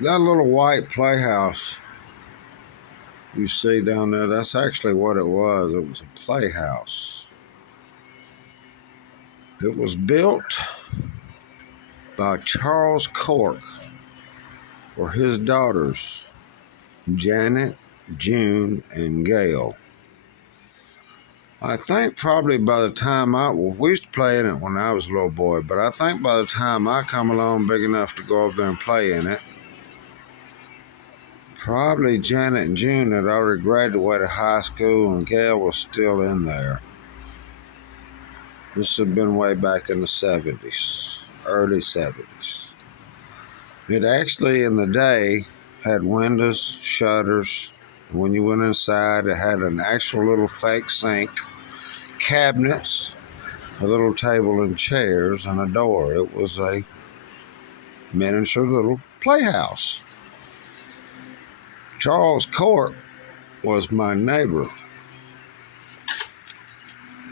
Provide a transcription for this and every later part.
That little white playhouse you see down there, that's actually what it was. It was a playhouse. It was built by Charles Cork for his daughters, Janet, June, and Gail. I think probably by the time we used to play in it when I was a little boy, but I think by the time I come along big enough to go over there and play in it, probably Janet and June had already graduated high school and Gail was still in there. This had been way back in the 70s, early 70s. It actually, in the day, had windows, shutters. When you went inside, it had an actual little fake sink, cabinets, a little table and chairs, and a door. It was a miniature little playhouse. Charles Cork was my neighbor.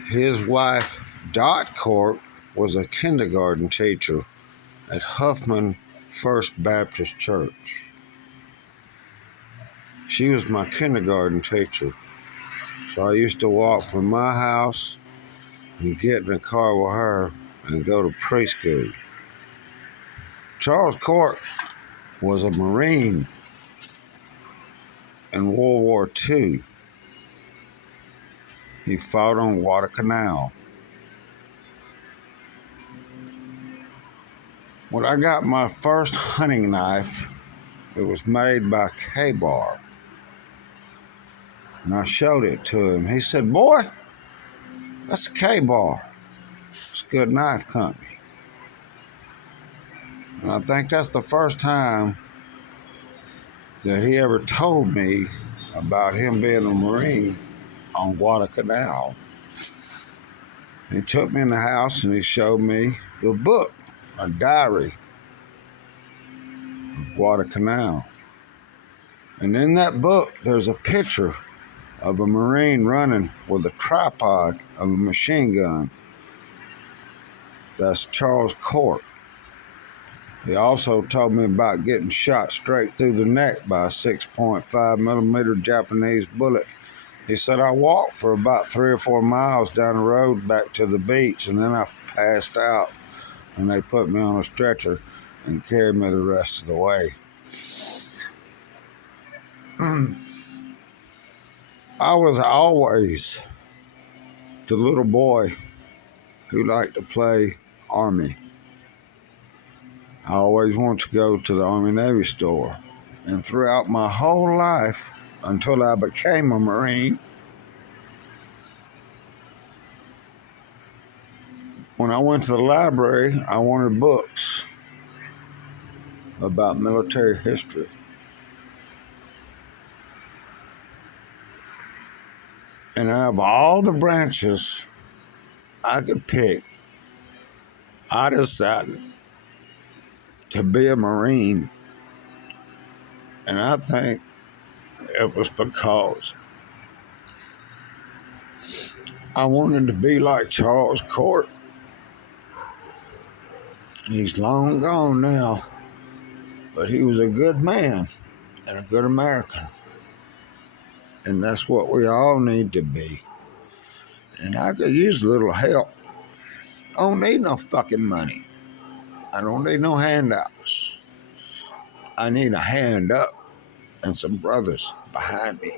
His wife, Dot Cork, was a kindergarten teacher at Huffman First Baptist Church. She was my kindergarten teacher. So I used to walk from my house and get in a car with her and go to preschool. Charles Cork was a Marine in World War II. He fought on Guadalcanal. When I got my first hunting knife, it was made by K-Bar. And I showed it to him. He said, "Boy, that's a K-Bar. It's a good knife company." And I think that's the first time that he ever told me about him being a Marine on Guadalcanal. He took me in the house and he showed me the book, a diary of Guadalcanal. And in that book, there's a picture of a Marine running with a tripod of a machine gun. That's Charles Cork. He also told me about getting shot straight through the neck by a 6.5 millimeter Japanese bullet. He said, "I walked for about 3 or 4 miles down the road back to the beach, and then I passed out, and they put me on a stretcher and carried me the rest of the way." I was always the little boy who liked to play Army. I always wanted to go to the Army-Navy store. And throughout my whole life, until I became a Marine, when I went to the library, I wanted books about military history. And out of all the branches I could pick, I decided to be a Marine. And I think it was because I wanted to be like Charles Cork. He's long gone now, but he was a good man and a good American. And that's what we all need to be. And I could use a little help. I don't need no fucking money. I don't need no handouts. I need a hand up and some brothers behind me.